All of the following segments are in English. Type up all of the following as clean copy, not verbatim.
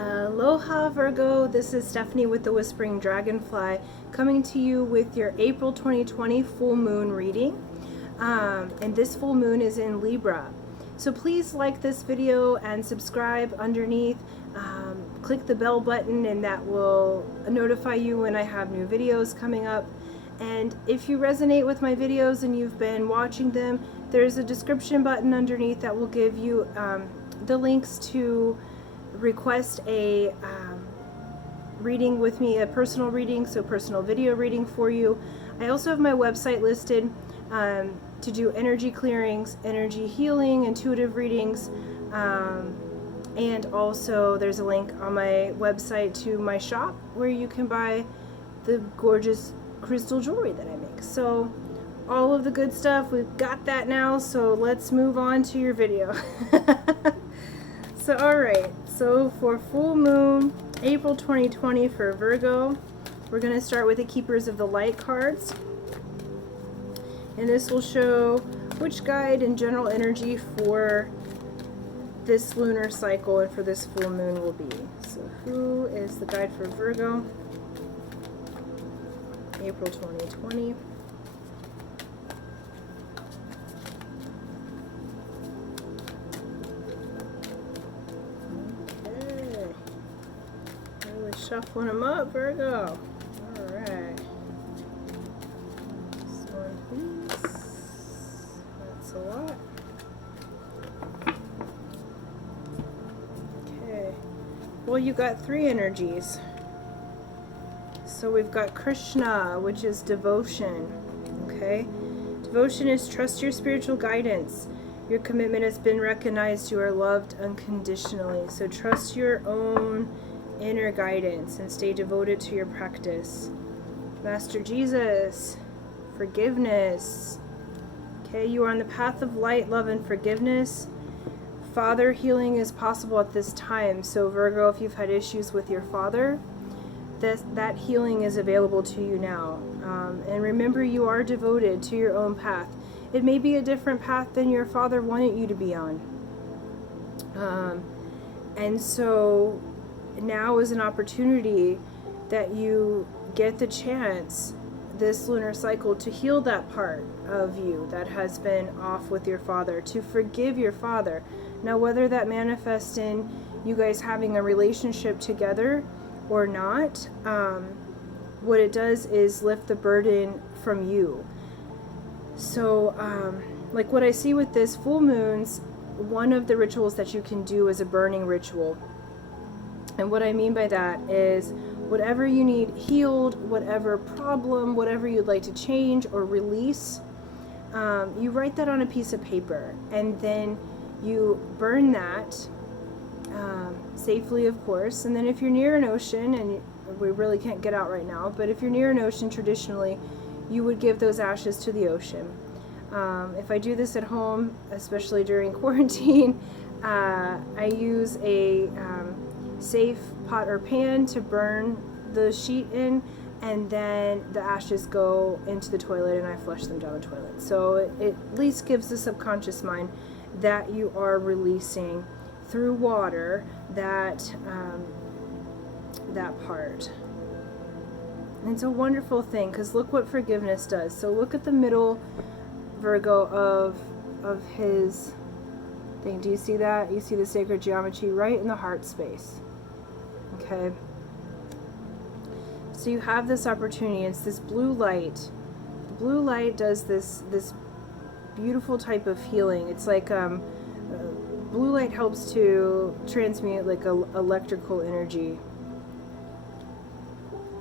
Aloha Virgo, this is Stephanie with the Whispering Dragonfly coming to you with your April 2020 full moon reading. And this full moon is in Libra. So please like this video and subscribe underneath. Click the bell button and that will notify you when I have new videos coming up. And if you resonate with my videos and you've been watching them, there's a description button underneath that will give you the links to request a reading with me, a personal reading, so personal video reading for you. I also have my website listed to do energy clearings, energy healing, intuitive readings, and also there's a link on my website to my shop where you can buy the gorgeous crystal jewelry that I make. So all of the good stuff, we've got that now, so let's move on to your video. So alright, so for full moon, April 2020 for Virgo, we're going to start with the Keepers of the Light cards. And this will show which guide and general energy for this lunar cycle and for this full moon will be. So who is the guide for Virgo? April 2020. Okay. Really shuffling them up, Virgo. Alright. This one, please. That's a lot. Okay. Well, you got three energies. So we've got Krishna, which is devotion, okay? Devotion is trust your spiritual guidance. Your commitment has been recognized. You are loved unconditionally. So trust your own inner guidance and stay devoted to your practice. Master Jesus, forgiveness. Okay, you are on the path of light, love, and forgiveness. Father healing is possible at this time. So Virgo, if you've had issues with your father, that healing is available to you now. And remember, you are devoted to your own path. It may be a different path than your father wanted you to be on. And so now is an opportunity that you get the chance this lunar cycle to heal that part of you that has been off with your father, to forgive your father. Now, whether that manifests in you guys having a relationship together or not, what it does is lift the burden from you. So like what I see with this full moons, one of the rituals that you can do is a burning ritual. And what I mean by that is whatever you need healed, whatever problem, whatever you'd like to change or release, you write that on a piece of paper and then you burn that safely, of course. And then if you're near an ocean, and we really can't get out right now, but if you're near an ocean, traditionally you would give those ashes to the ocean. If I do this at home, especially during quarantine, I use a safe pot or pan to burn the sheet in, and then the ashes go into the toilet and I flush them down the toilet. So it at least gives the subconscious mind that you are releasing through water that part. And it's a wonderful thing, because look what forgiveness does. So look at the middle, Virgo, of his thing. Do you see that? You see the sacred geometry right in the heart space. Okay. So you have this opportunity. It's this blue light. The blue light does this beautiful type of healing. It's like blue light helps to transmute like electrical energy.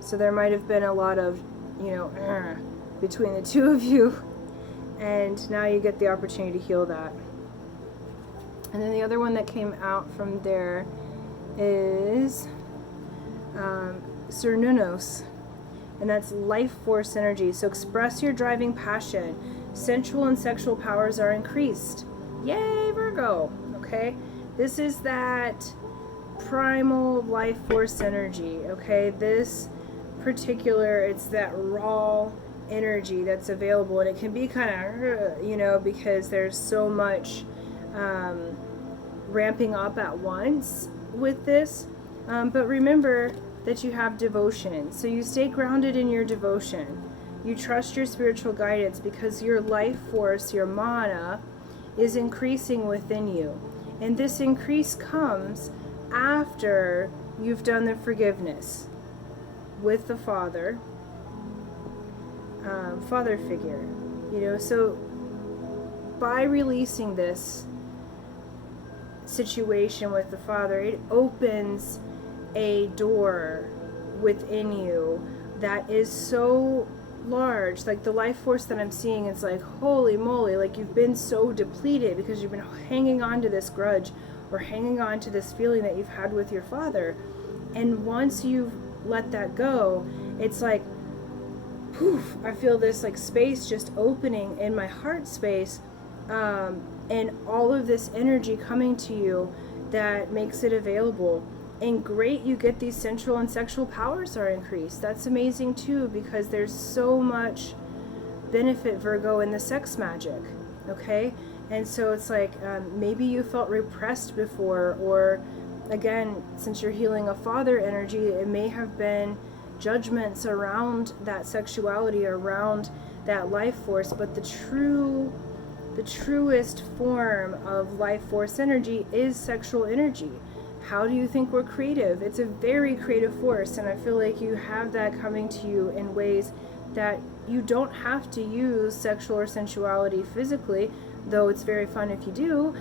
So there might have been a lot of, between the two of you, and now you get the opportunity to heal that. And then the other one that came out from there is Cernunnos, and that's life force energy. So express your driving passion. Sensual and sexual powers are increased. Yay, Virgo! Okay, this is that primal life force energy. Okay, this particular, it's that raw energy that's available, and it can be kind of, because there's so much ramping up at once with this. But remember that you have devotion. So you stay grounded in your devotion. You trust your spiritual guidance because your life force, your mana, is increasing within you. And this increase comes after you've done the forgiveness with the Father, Father figure. So by releasing this situation with the Father, it opens a door within you that is so large. Like the life force that I'm seeing, it's like, holy moly, like you've been so depleted because you've been hanging on to this grudge or hanging on to this feeling that you've had with your father. And once you've let that go, it's like, poof, I feel this like space just opening in my heart space, and all of this energy coming to you that makes it available. And great, you get these sensual and sexual powers are increased. That's amazing too, because there's so much benefit, Virgo, in the sex magic, okay? And so it's like, maybe you felt repressed before, or again, since you're healing a father energy, it may have been judgments around that sexuality, around that life force. But the truest form of life force energy is sexual energy. How do you think we're creative? It's a very creative force, and I feel like you have that coming to you in ways that you don't have to use sexual or sensuality physically, though it's very fun if you do,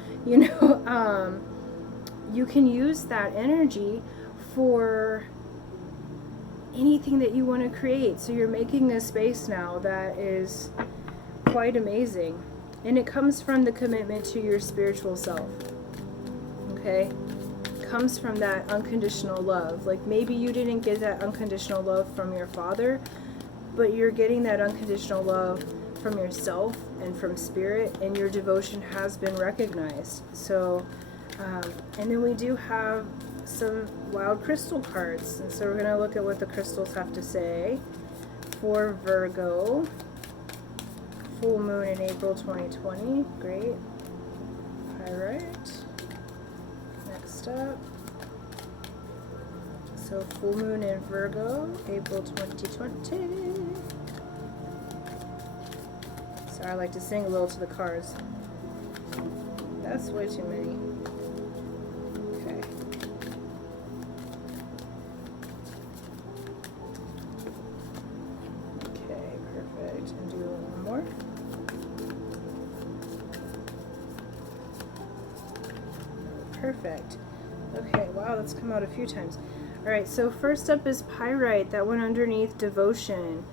you can use that energy for anything that you want to create. So you're making this space now that is quite amazing, and it comes from the commitment to your spiritual self, okay? Comes from that unconditional love. Like maybe you didn't get that unconditional love from your father, but you're getting that unconditional love from yourself and from spirit, and your devotion has been recognized. So and then we do have some wild crystal cards, and so we're going to look at what the crystals have to say for Virgo. Full moon in April 2020. Great. Pyrite. Next up. So full moon in Virgo, April 2020. Sorry, I like to sing a little to the cards. That's way too many. Okay. Okay, perfect. And do one more. Perfect. Okay, wow, that's come out a few times. Alright, so first up is pyrite, that one underneath devotion.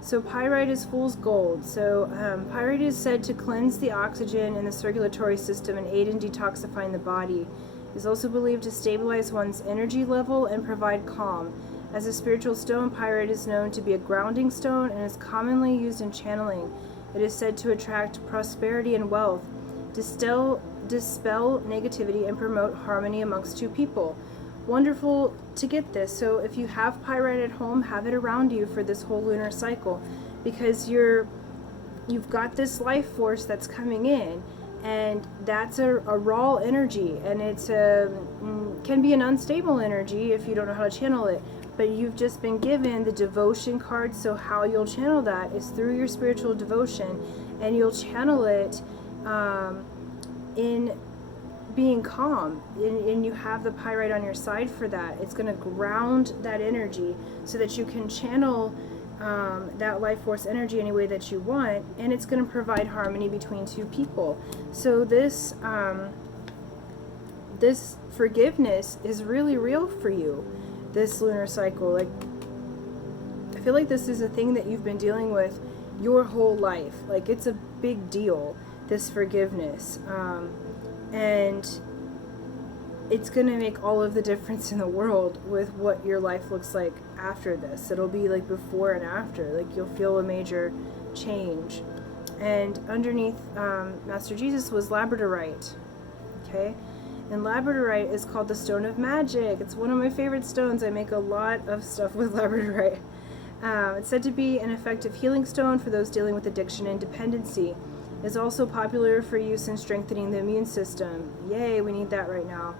So pyrite is fool's gold. So pyrite is said to cleanse the oxygen in the circulatory system and aid in detoxifying the body. It is also believed to stabilize one's energy level and provide calm. As a spiritual stone, pyrite is known to be a grounding stone and is commonly used in channeling. It is said to attract prosperity and wealth, dispel negativity, and promote harmony amongst two people. Wonderful to get this. So if you have pyrite at home, have it around you for this whole lunar cycle, because you've got this life force that's coming in, and that's a raw energy, and it's can be an unstable energy if you don't know how to channel it. But you've just been given the devotion card, so how you'll channel that is through your spiritual devotion, and you'll channel it in being calm, and you have the pyrite on your side for that. It's going to ground that energy so that you can channel that life force energy any way that you want, and it's going to provide harmony between two people. So this this forgiveness is really real for you this lunar cycle. Like, I feel like this is a thing that you've been dealing with your whole life. Like, it's a big deal, this forgiveness. And it's going to make all of the difference in the world with what your life looks like after this. It'll be like before and after. Like, you'll feel a major change. And underneath Master Jesus was labradorite. Okay? And labradorite is called the Stone of Magic. It's one of my favorite stones. I make a lot of stuff with labradorite. It's said to be an effective healing stone for those dealing with addiction and dependency. It's also popular for use in strengthening the immune system. Yay, we need that right now.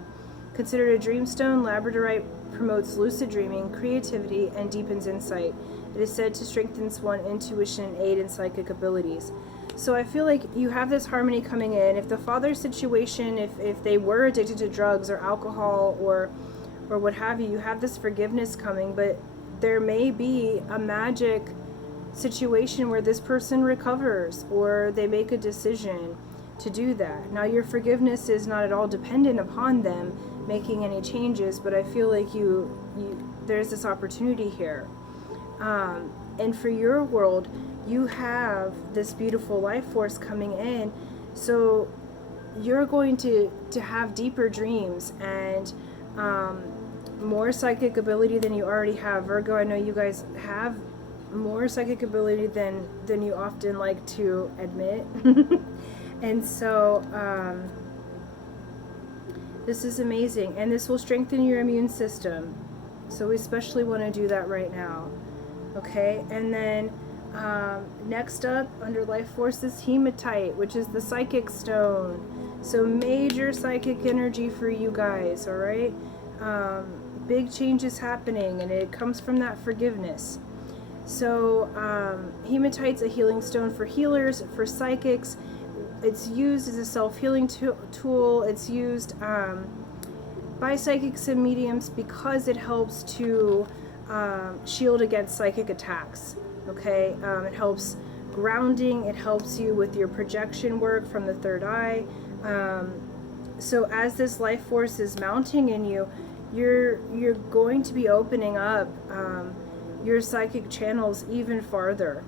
Considered a dream stone, labradorite promotes lucid dreaming, creativity, and deepens insight. It is said to strengthen one's intuition and aid in psychic abilities. So I feel like you have this harmony coming in. If the father's situation, if they were addicted to drugs or alcohol or what have you, you have this forgiveness coming, but there may be a magic situation where this person recovers or they make a decision to do that. Now, your forgiveness is not at all dependent upon them making any changes, but I feel like there's this opportunity here. And for your world, you have this beautiful life force coming in, so you're going to have deeper dreams and more psychic ability than you already have. Virgo, I know you guys have more psychic ability than you often like to admit. And so this is amazing, and this will strengthen your immune system, so we especially want to do that right now. Okay, and then next up under life force is hematite, which is the psychic stone. So major psychic energy for you guys. All right, big changes happening, and it comes from that forgiveness. So hematite's a healing stone for healers, for psychics. It's used as a self-healing tool. It's used by psychics and mediums because it helps to shield against psychic attacks. Okay, it helps grounding. It helps you with your projection work from the third eye. So as this life force is mounting in you, you're going to be opening up your psychic channels even farther.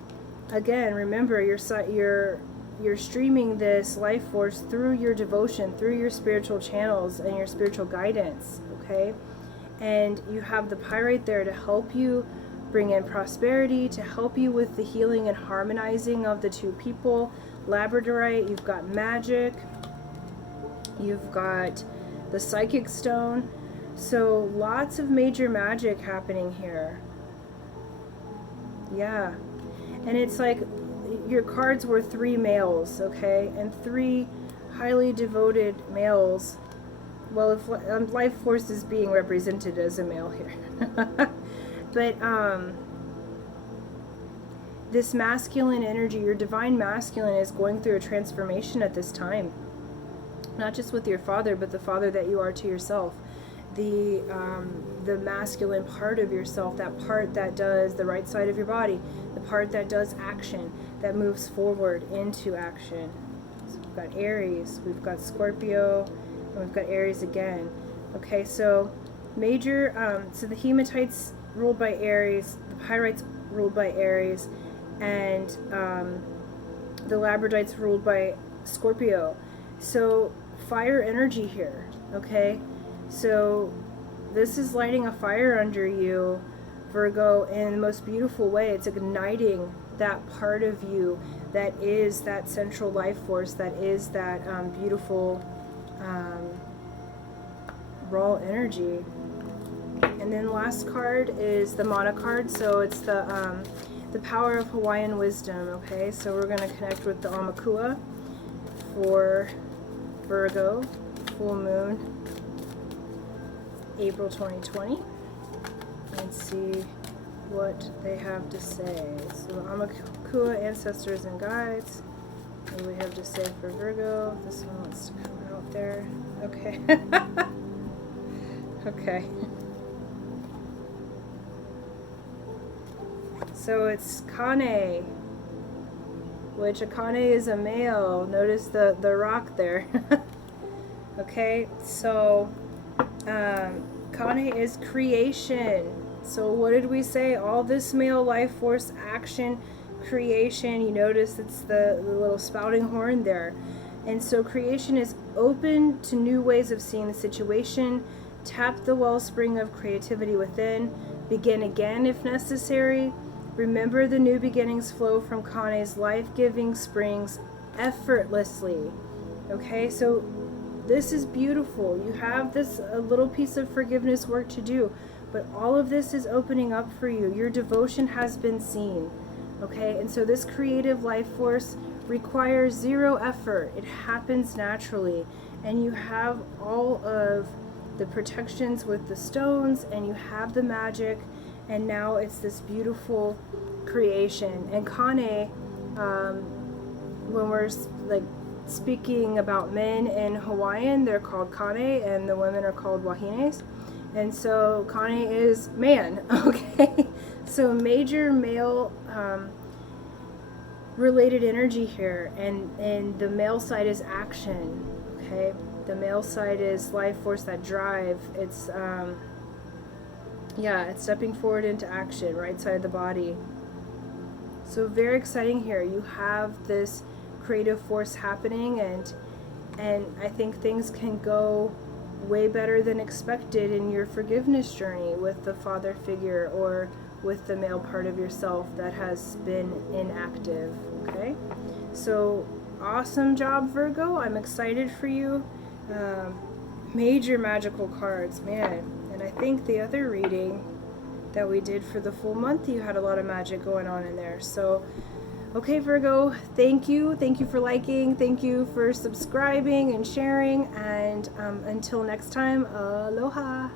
Again, remember, you're streaming this life force through your devotion, through your spiritual channels and your spiritual guidance. Okay, and you have the pyrite there to help you bring in prosperity, to help you with the healing and harmonizing of the two people. Labradorite, you've got magic, you've got the psychic stone. So lots of major magic happening here. Yeah, and it's like your cards were 3 males, okay, and 3 highly devoted males. Well, if life force is being represented as a male here. But this masculine energy, your divine masculine, is going through a transformation at this time. Not just with your father, but the father that you are to yourself. The masculine part of yourself, that part that does the right side of your body, the part that does action, that moves forward into action. So we've got Aries, we've got Scorpio, and we've got Aries again. Okay, so major, so the hematite's ruled by Aries, the pyrite's ruled by Aries, and the labradorite's ruled by Scorpio. So fire energy here, okay? So this is lighting a fire under you, Virgo, in the most beautiful way. It's igniting that part of you that is that central life force, that is that beautiful raw energy. And then last card is the Mana card. So it's the power of Hawaiian wisdom. Okay, so we're going to connect with the Aumakua for Virgo, full moon, April 2020, and see what they have to say. So the Aumakua, ancestors and guides, what do we have to say for Virgo? This one wants to come out there. Okay. Okay. So it's Kane, which a Kane is a male. Notice the rock there. Okay, so Kane is creation. So what did we say? All this male life force, action, creation. You notice it's the little spouting horn there. And so creation is open to new ways of seeing the situation. Tap the wellspring of creativity within. Begin again if necessary. Remember, the new beginnings flow from Kane's life-giving springs effortlessly. Okay, so this is beautiful. You have this a little piece of forgiveness work to do, but all of this is opening up for you. Your devotion has been seen. Okay, and so this creative life force requires 0 effort. It happens naturally, and you have all of the protections with the stones, and you have the magic, and now it's this beautiful creation. And Kane, when we're like speaking about men in Hawaiian, they're called Kane, and the women are called Wahines. And so Kane is man, okay? So major male related energy here, and the male side is action, okay? The male side is life force, that drive. It's it's stepping forward into action, right side of the body. So very exciting here. You have this creative force happening, and I think things can go way better than expected in your forgiveness journey with the father figure or with the male part of yourself that has been inactive, okay? So awesome job, Virgo. I'm excited for you. Major magical cards, man. And I think the other reading that we did for the full month, you had a lot of magic going on in there. So okay, Virgo, thank you for liking, thank you for subscribing and sharing, and until next time, aloha.